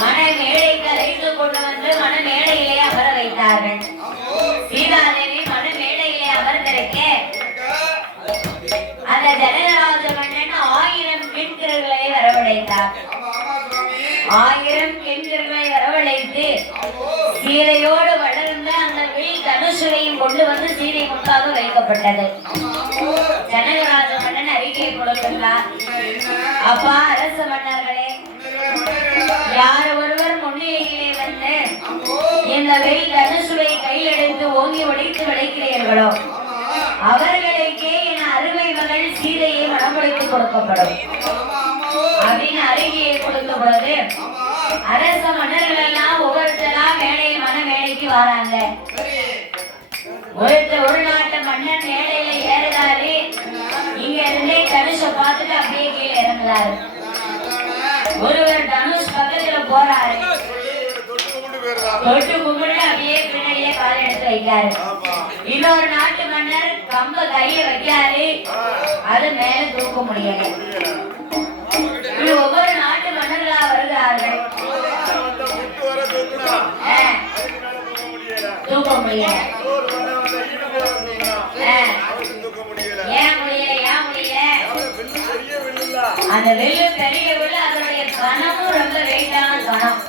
மணமேடைக்கு அழைத்து கொண்டு வந்து மணமேடையிலே அமர வைத்தார்கள். சீதாதேவி மணமேடையிலே அமர்ந்திருக்க அந்த ஜனகராஜ மன்னன் 1000 பெண்களை வரவழைத்தார். 1000 பெண்களை வரவழைத்து சீதையோடு வளர்ந்த அந்த வில் தனுஷையும் கொண்டு வந்து சீதை முன்பாக வைக்கப்பட்டது. ஜனகராஜ மன்னன் அறிக்கை கொடுக்கின்றார். அப்பா அரச மன்னர்களே, யார் ஒருவர் முன்னிலையிலே வந்து இந்த வில் தனுஷை கையில் எடுத்து ஓங்கி ஒழித்து விளைக்கிறீர்களோ அவர்களுக்கே என் அருமை மகள் சீதையை மனமுடித்து கொடுக்கப்படும் அப்படின்னு அறிக்கையை கொடுத்த பொழுது அரச மன்னர்கள் எல்லாம் ஒவ்வொருத்தரா மேடையில் மணமேடைக்கு வராங்க. ஒரு நாட்டு மன்னன் மேடையில ஏறுறாரு. இங்க இருந்தே தனுஷ பார்த்துட்டு அப்படியே கீழே இறங்குறாரு. ஒருவர் தனுஷ் பக்கத்துல போறாரு, தொட்டு கும்பிட்டு அப்படியே பின்னாடியே காலை எடுத்து வைக்காரு. இன்னொரு நாட்டு மன்னர் கம்ப கையை வைக்காரு, அது மேல தூக்க முடியல. ஒவ்வொரு நாட்டு மன்னர்களா வருகிறார்கள், தூக்க முடியல. ஏன் முடியல? ஏன் முடியல? அந்த வெள்ளு பெரிய வெள்ளு, அதனுடைய கனமும் ரொம்ப வெயிட்டான கனம்.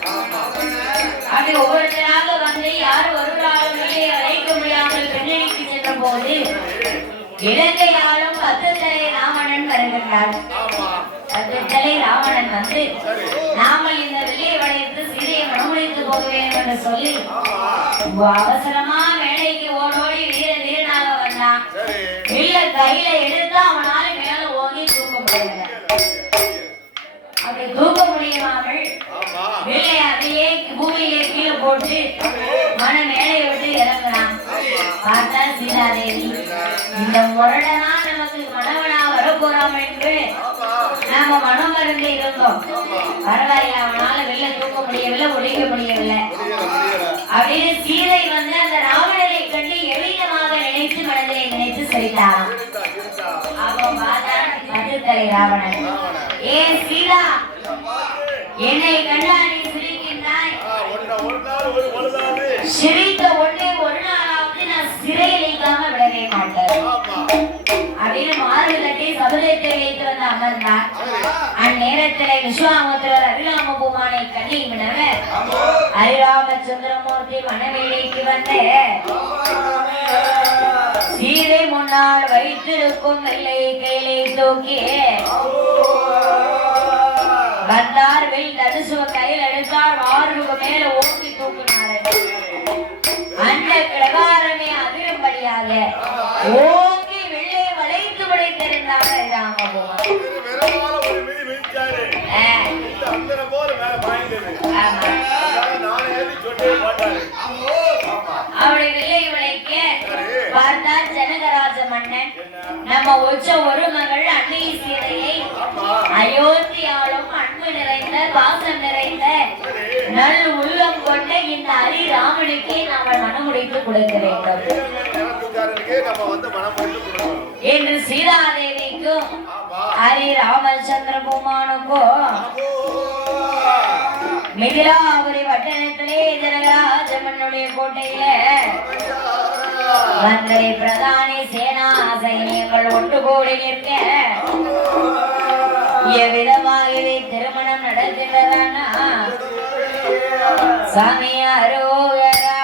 அப்படி ஒவ்வொருத்தராக வந்து யாரும் ஒருவராலும் வெளியே வைக்க முடியாமல் பின்னணிக்கு சென்ற போது இலங்கையாலும் 10 தலை ராவணன் வருகின்றார். 10 தலை ராவணன் வந்து நாமல் இந்த வெளியை வளைத்து சீதையை மனமுடித்து போக வேண்டும் என்று சொல்லி அவசரமா மேடைக்கு ஓடோடி வீரனாக வந்தான். இல்ல கையில எடுத்து அவனால மேல ஓங்கி தூக்க முடியல. அப்படி தூக்க முடியாமல் வில்லை அப்படியே பூமியிலே கீழே போட்டு மன மேடையை விட்டு இறங்குறான். பார்த்தா சீதாதேவி, இந்த முரடனா நமக்கு மனவனா வரப்போறாம என்று நாம மனம் மருந்து இருந்தோம். பரவாயில்ல, அவனால வெளில தூக்க முடியவில்லை, ஒழிக்க முடியவில்லை அப்படின்னு சீதை வந்து அந்த ராவணனை கண்டு எளிதமாக நினைத்து மனதிலே நினைத்து சிரித்தாராம். அப்போ பார்த்தா 10 தலை ராவணன், ஏன் சீதா, என்னை கண்டா நீ சிரிக்கின்றாய்? சிரித்த உடனே ஒரு நாளாவது நான் சிறையிலிக்காம விடவே மாட்டேன் அப்படின்னு மார்பு தட்டி சபதத்தை வைத்து வந்து அமர்ந்தார். அந்நேரத்திலே விஸ்வாமுத்திரர் அபிராம பூமானை கண்ணி விடவ ஹரிராமச்சந்திரமூர்த்தி மணமேடைக்கு வந்து சீதை முன்னால் வைத்திருக்கும் வெள்ளை கையிலே தூக்கி வந்தார். வில் தனுசுவ கையில் எடுத்தார், மார்புக்கு மேல ஓங்கி தூக்கினார். அந்த பிரகாரமே அதிரும்படியாக ஓங்கி வெள்ளை வளைத்து விளைத்திருந்தார் ராமபூமான். அவளை வெள்ளை விளைக்க பார்த்தார் ஜனகராஜ மன்னன். நம்ம உச்ச ஒரு மகள் அன்னை சீதையை அயோத்தியாலும் அன்பு நிறைந்த பாசம் நிறைந்த நல் உள்ளம் கொண்ட இந்த ஹரி ராமனுக்கே நாம் மனமுடித்து கொடுக்க வேண்டும் என்று சீதாதேவிக்கும் ஹரி ராமச்சந்திர பூமானுக்கும் மிதிலாபுரி பட்டணத்திலே ஜனகராஜ மன்னுடைய கோட்டையில மந்திரி பிரதானி சேனா சைனியங்கள் ஒன்று கூடி நிற்க எவ்விதமாக இதை திருமணம் நடக்கின்றதானா? சாமி அரோகரா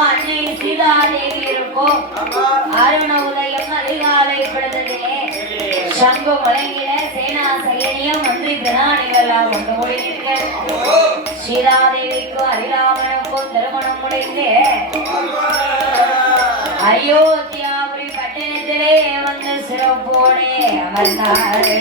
அன்னை சீதாதேவி இருக்கும் அருண உதயம் அதிகாலை பொழுதிலே சங்கு முழங்கிட சேனா சைனியம் மந்திரி தினானிகளால் ஒன்று முடிந்தீர்கள். சீதாதேவிக்கு அரிராமனுக்கும் திருமணம் முடிந்து அயோத்தியாபுரி பட்டணத்திலே வந்து சிறப்போடே அமர்ந்தாரே.